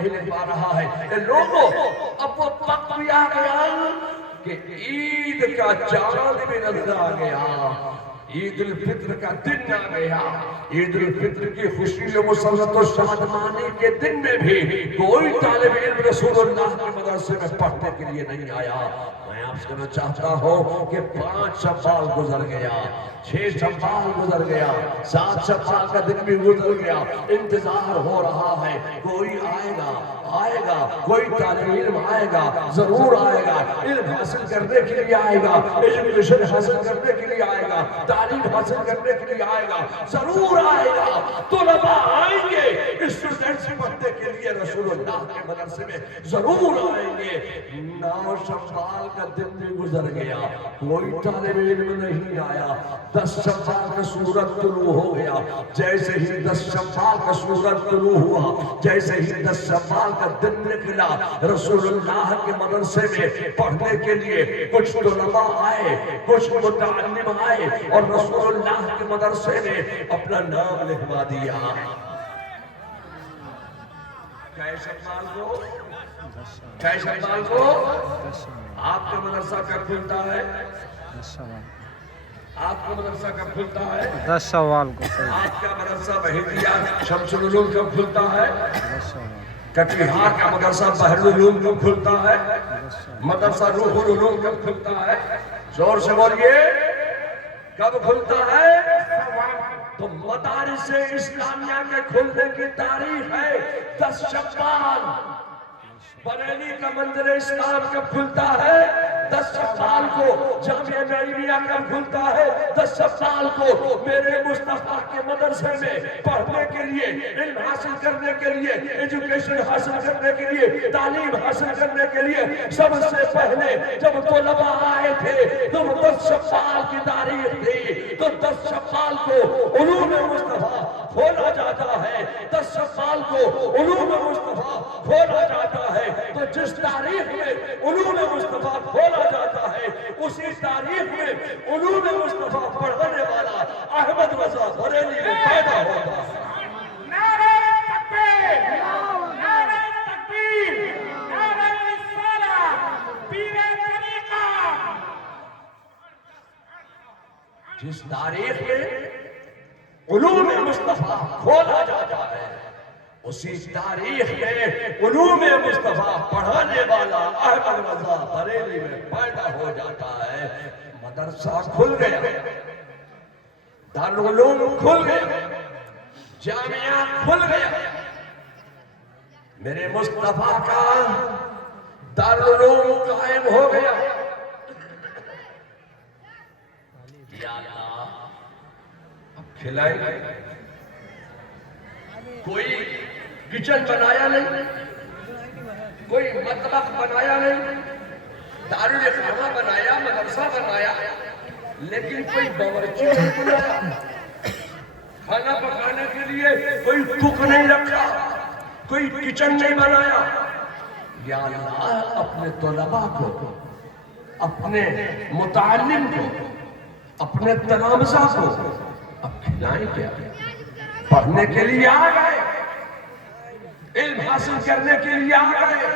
نہیں پا رہا ہے کہ لوگوں اب وہ وقت بھی آ گیا کہ عید کا چاند بھی نظر آ گیا، عید الفطر کا دن آ گیا، عید الفطر کی خوشی و مسرت و شادمانی کے دن میں بھی کوئی طالب علم رسول اللہ کے مدرسے میں پڑھنے کے لیے نہیں آیا۔ میں آپ سے کہنا چاہتا ہوں کہ 5 شوال گزر گیا، 6 شوال گزر گیا، 7 شوال کا دن بھی گزر گیا، انتظار ہو رہا ہے کوئی آئے گا، آئے گا، کوئی طالب علم آئے گا، ضرور آئے گا، علم حاصل کرنے کے لیے آئے گا، ایجوکیشن حاصل کرنے کے لیے آئے گا، تعلیم حاصل کرنے کے لیے آئے گا، ضرور آئے گا، طلباء آئیں گے، اسٹوڈنٹس پڑھنے کے لیے رسول اللہ کے مدرسے میں ضرور آئیں گے۔ 9 شوال کا دن بھی گزر گیا، کوئی طالب علم نہیں آیا، 10 شوال کا سورج طلوع ہو گیا، جیسے ہی 10 شوال کا سورج طلوع ہوا، جیسے ہی 10 شوال کا دن نکلا، رسول اللہ کے مدرسے میں پڑھنے کے لیے کچھ طلباء آئے، کچھ متعلم آئے، اور رسول اللہ کے مدرسے نے اپنا نام لکھوا دیا۔ کیسے شوال کو؟ کیسے شوال کو؟ آپ کا مدرسہ کب کھلتا ہے؟ آپ کا مدرسہ کب کھلتا ہے؟ 10 شوال کو۔ آپ کا مدرسہ بحیریہ شمس العلوم کب کھلتا ہے؟ کٹیہار کا مدرسہ بحر العلوم کب کھلتا ہے؟ مدرسہ روح العلوم کب کھلتا ہے؟ زور سے بولیے، کب کھلتا ہے؟ تو مدارس اسلامیہ کے کھلنے کی تاریخ ہے 10 شوال۔ بریلی کا منظر اسلام کب کھلتا ہے؟ 10 شوال کو۔ جامعہ نعیمیہ کب کھلتا ہے؟ 10 شوال کو۔ میرے مصطفیٰ کے مدرسے میں پڑھنے کے لیے، علم حاصل کرنے کے لیے، ایجوکیشن حاصل کرنے کے لیے، تعلیم حاصل کرنے کے لیے سب سے پہلے جب طلباء آئے تھے تو 10 شوال کی تاریخ تھی، تو 10 شوال کو علوم مصطفیٰ کھولا جاتا ہے، 10 شوال کو علوم مصطفیٰ کھولا جاتا ہے۔ تو جس تاریخ میں علوم مصطفیٰ کھولا جاتا ہے، اسی تاریخ میں علوم مصطفیٰ پڑھانے والا احمد رضا بریلی میں پیدا ہوتا ہے۔ نعرہ تکبیر! نعرہ تکبیر! نعرہ رسالت! پیر طریقہ! جس تاریخ میں علوم مصطفیٰ کھولا جاتا ہے، اسی تاریخ میں علوم مصطفیٰ پڑھانے والا احمد رضا بریلی میں پیدا ہو جاتا ہے۔ مدرسہ کھل گیا، دارالعلوم کھل گیا، جامعہ کھل گیا، میرے مصطفیٰ کا دارالعلوم قائم ہو گیا۔ یا اللہ، اب کھلائیں گے، کوئی کچن بنایا نہیں، کوئی مطبخ بنایا نہیں، دارالخانہ بنایا، مدرسہ بنایا، لیکن کوئی باورچی نہیں بنایا، کھانا پکانے کے لیے کوئی کوک نہیں رکھا، کوئی کچن نہیں بنایا۔ یا اللہ، اپنے طلباء کو، اپنے متعلم کو، اپنے تلامذہ کو اب کھلائیں کیا؟ پڑھنے کے لیے آ گئے، علم حاصل کرنے کے لیے آ گئے،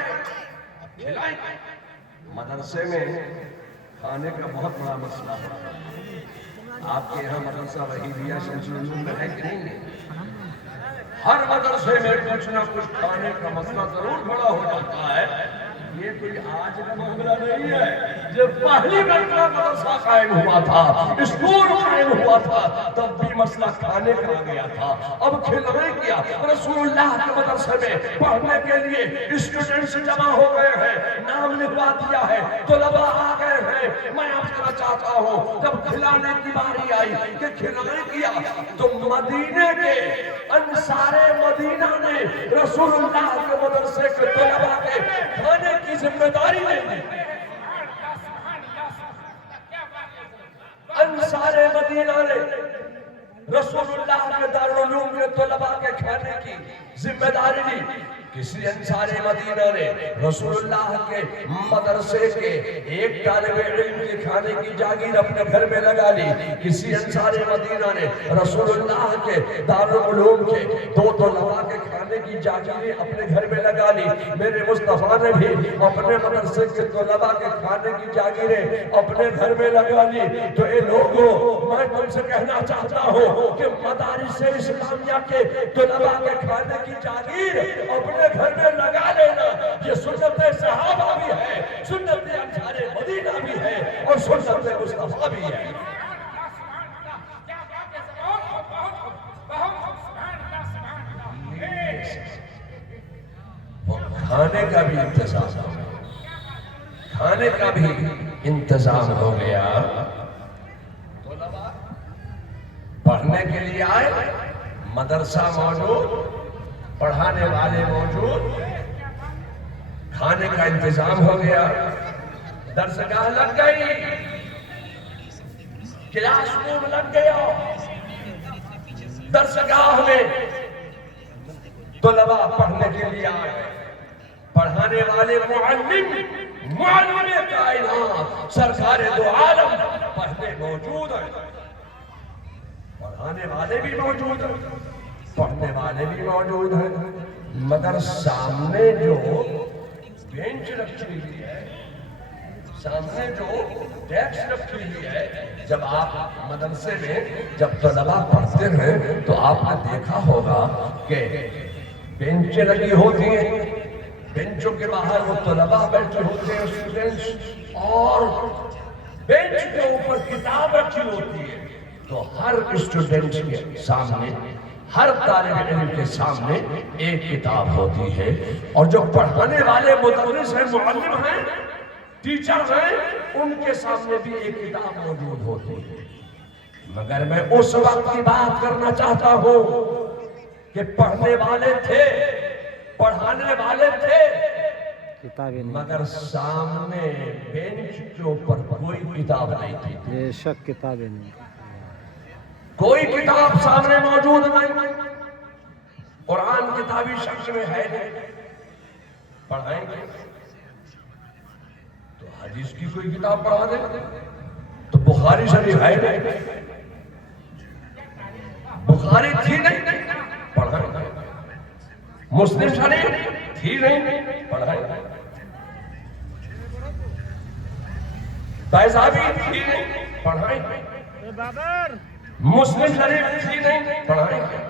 اب کھلائیں۔ مدرسے میں کھانے کا بہت بڑا مسئلہ ہے۔ آپ کے یہاں مدرسہ وحیدیہ شمس العلوم میں ہے کہ نہیں ہے؟ ہر مدرسے میں کچھ نہ کچھ کھانے کا مسئلہ ضرور بڑا ہو جاتا ہے۔ یہ کوئی آج کا معاملہ نہیں ہے، جب پہلی مرتبہ مدرسہ قائم ہوا تھا، اسکول قائم ہوا تھا، تب بھی مسئلہ کھانے کا آ گیا تھا۔ اب کھلائیں کیا؟ رسول اللہ کے مدرسے میں پڑھنے کے لیے اسٹوڈنٹس جمع ہو گئے ہیں، نام لکھوا دیا ہے، طلباء آ گئے ہیں۔ میں آپ سے کہنا چاہتا ہوں، جب کھلانے کی باری آئی کہ کھلائیں کیا، تو مدینے کے انصار مدینہ نے رسول اللہ کے مدرسے کے طلباء کے کھانے کی ذمہ داری نہیں دی۔ انصار مدینہ نے رسول اللہ کے دارالعلوم کے طلباء کے کھانے کی ذمہ داری لی۔ کسی انصار مدینہ نے رسول اللہ کے مدرسے کے ایک طالب علم کے کھانے کی جاگیر اپنے گھر میں لگا لی. کسی انصار مدینہ نے رسول اللہ کے دارالعلوم کے 2 طلباء کے کھانے کی جاگیریں اپنے گھر میں لگا لی. میرے مصطفیٰ نے بھی اپنے مدرسے کے طلباء کے کھانے کی جاگیریں اپنے گھر میں لگا لی. تو اے لوگوں، میں تم سے کہنا چاہتا ہوں کہ مدارس اسلامیہ کے طلباء کے کھانے کی جاگیر اپنے گھر میں لگا لینا، یہ سنت صحابہ بھی ہے، سنت انصار مدینہ بھی ہے، اور سنت مصطفیٰ بھی ہے. وہ کھانے کا بھی انتظام ہو گیا، کھانے کا بھی انتظام ہو گیا. پڑھنے کے لیے آئے، مدرسہ موجود، پڑھانے والے موجود، کھانے کا انتظام ہو گیا. درسگاہ لگ گئی، کلاس روم لگ گیا. درسگاہ میں طلباء پڑھنے کے لیے آئے، پڑھانے والے معلم کائنات سرکار دو عالم پڑھنے موجود ہیں، پڑھانے والے بھی موجود ہیں، پڑھنے والے بھی موجود ہیں. مگر سامنے جو بینچ رکھی ہوئی ہے، سامنے جو ڈیسک رکھی ہوئی ہے، جب آپ مدرسے میں جب طلباء پڑھتے ہیں تو آپ نے دیکھا ہوگا کہ بینچیں لگی ہوتی ہیں، بینچوں کے باہر وہ طلباء بیٹھے ہوتے ہیں، اسٹوڈنٹس، اور بینچ کے اوپر کتاب رکھی ہوتی ہے. تو ہر اسٹوڈنٹ کے سامنے، ہر طالب علم کے سامنے ایک کتاب ہوتی ہے، اور جو پڑھانے والے مدرس ہیں، معلم ہیں، ٹیچر ہیں، ان کے سامنے بھی ایک کتاب موجود ہوتی ہے. مگر میں اس وقت کی بات کرنا چاہتا ہوں کہ پڑھنے والے تھے، پڑھانے والے تھے، مگر سامنے بینچ کے اوپر کوئی کتاب نہیں تھی. بے شک کتابیں نہیں، کوئی کتاب سامنے موجود نہیں. قرآن کتابی شکل میں ہے نہیں، پڑھائیں گے تو حدیث کی کوئی کتاب پڑھا دیں، تو بخاری شریف ہے نہیں، بخاری تھی نہیں، پڑھائیں گے. مسلم شریف تھی نہیں، پڑھائیں گے. بیضاوی تھی نہیں، پڑھائیں گے. مسلم شریف تھی نہیں، پڑھائیں گے.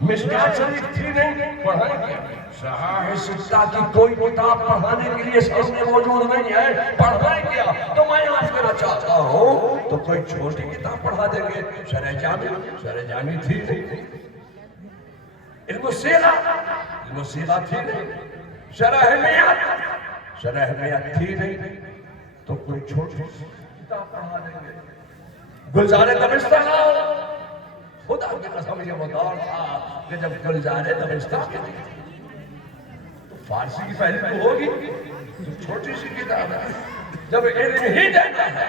مشکات شریف تھی نہیں، پڑھائیں گے. صحاح ستہ کی کوئی کتاب پڑھانے کے لیے سامنے موجود نہیں ہے، پڑھائیں گے. تو میں آج کرنا چاہتا ہوں تو کوئی چھوٹی کتاب پڑھا دیں گے. شرح جامی تھی نہیں، علم السیغہ تھی نہیں، شرح میات تھی نہیں، تو کوئی چھوٹی کتاب پڑھا دیں گے. گلزار دبستان، خدا کی قسم یہ وہ دور تھا کہ جب گلزار دبستان کے تو فارسی کی پہلی تو ہوگی، تو چھوٹی سی کتاب ہے. جب علم ہی دینا ہے،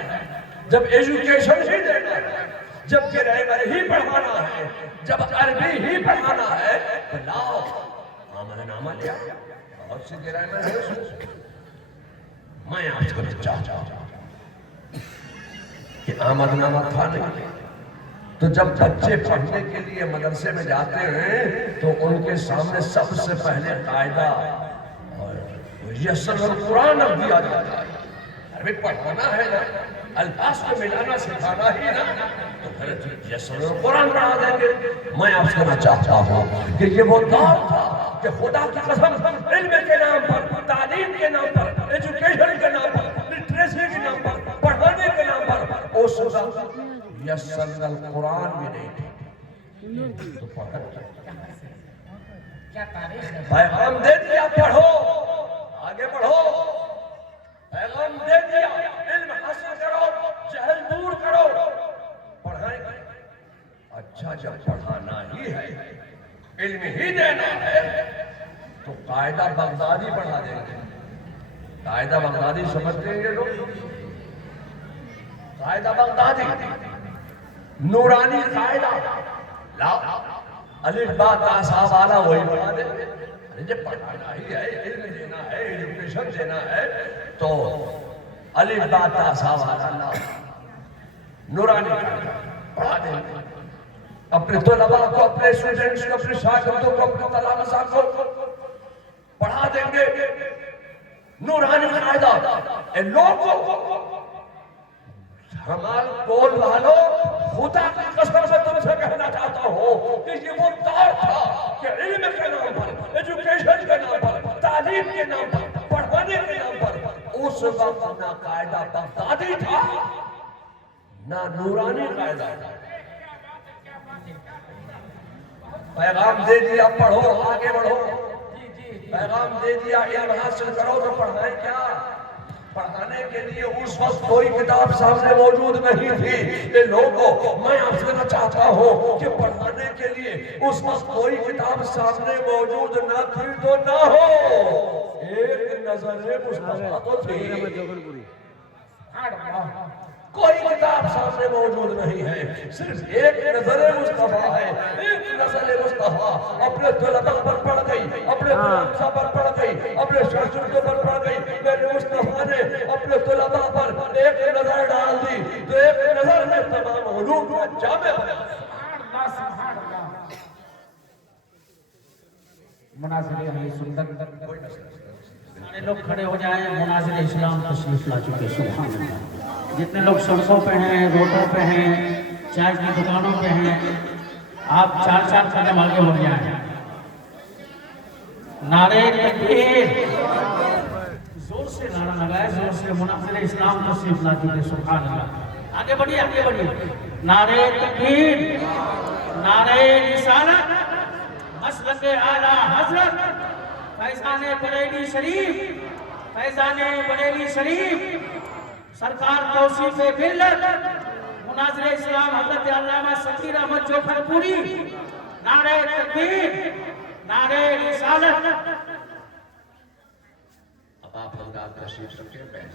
جب ایجوکیشن ہی دینا ہے، جب گرامر ہی پڑھانا ہے، جب عربی ہی پڑھانا ہے، تو لاؤ آمد نامہ لیا. بہت سی گرامر ہے اس میں. میں آپ کو چاہتا ہوں کہ آمد نامہ تھا نہیں. تو جب بچے پڑھنے کے لیے مدرسے میں جاتے ہیں تو ان کے سامنے سب سے پہلے قاعدہ اور یسر القرآن اب دیا جاتا ہے. ابھی پڑھانا ہے نا، الفاظ کو ملانا سکھانا ہی نا، تو پھر یسر القرآن پڑھا دیں گے. میں آپ سے کہنا چاہتا ہوں کہ یہ وہ دور تھا کہ خدا کی قسم علم کے نام پر، تعلیم کے نام پر، ایجوکیشن کے نام پر، لٹریسی کے نام پر، پڑھانے کے نام پر اس وقت یسر القرآن بھی نہیں تھی. تو پڑھا پیغام دے دیا، پڑھو، آگے بڑھو. پیغام دے دیا، علم حاصل کرو، جہل دور کرو، پڑھائیں گے. اچھا جب پڑھانا ہی ہے، علم ہی دینا ہے، تو قاعدہ بغدادی پڑھا دیں گے. قاعدہ بغدادی سمجھتے ہیں یہ لوگ؟ قاعدہ بغدادی نورانی قاعدہ، لا الف با تا سا والا وہی پڑھا دیں گے. جب پڑھانا ہی ہے، علم دینا ہے، ایجوکیشن دینا ہے، تو الف با تا سا والا نورانی قاعدہ پڑھا دیں گے اپنے طلباء کو، اپنے اسٹوڈنٹس کو، اپنے شاگردوں کو، اپنے تلامذہ کو پڑھا دیں گے نورانی قاعدہ. اے لوگوں، ہمارے کول والو، خدا کی قسم سے تم سے کہنا چاہتا ہوں کہ یہ وہ دور تھا کہ علم کے نام پر، ایجوکیشن کے نام پر، تعلیم کے نام پر، پڑھانے کے نام پر اس وقت نہ قاعدہ بغدادی تھا نہ نورانی قاعدہ تھا. پیغام دے دیا پڑھو آگے بڑھو، پیغام دے دیا علم حاصل کرو، تو پڑھائیں کیا؟ پڑھانے کے لیے اس وقت کوئی کتاب سامنے موجود نہیں تھی. کہ لوگوں، میں آپ سے کہنا چاہتا ہوں کہ پڑھانے کے لیے اس وقت کوئی کتاب سامنے موجود نہ تھی تو نہ ہو، ایک نظر مصطفیٰ تو تھی. کوئی کتاب سامنے موجود نہیں ہے، صرف ایک نظر مصطفیٰ ہے. ایک نظر مصطفیٰ اپنے طلباء پر پڑ گئی، اپنے طلباء پر پڑ گئی، اپنے شاگردوں پر پڑ گئی. میرے مصطفیٰ نے اپنے طلباء پر ایک نظر ڈال دی تو ایک نظر میں تمام علوم کا جامع بنا. مناظر اہل سنت لوگ کھڑے ہو جائیں. مناظر اسلام تشریف لا چکے. سبحان اللہ. جتنے لوگ سڑکوں پہ ہیں، روڈوں پہ ہیں، چائے کی دکانوں پہ ہیں، آپ 4 قدم آگے ہو جائیں. نعرے تکبیر، زور سے نعرہ لگائے، زور سے. مناظر اسلام تشریف لا چکے. سبحان اللہ. آگے بڑھیے، آگے بڑھیے. نعرے تکبیر، نعرے رسالت، مسلک اعلیٰ حضرت فیضان بریلی شریف، فیضان بریلی شریف، سرکار توصیف ملت مناظر اسلام حضرت علامہ شکیر احمد جوہر پوری. نعرہ تکبیر، نعرہ رسالت. اب آپ حضرات تشریف رکھیں.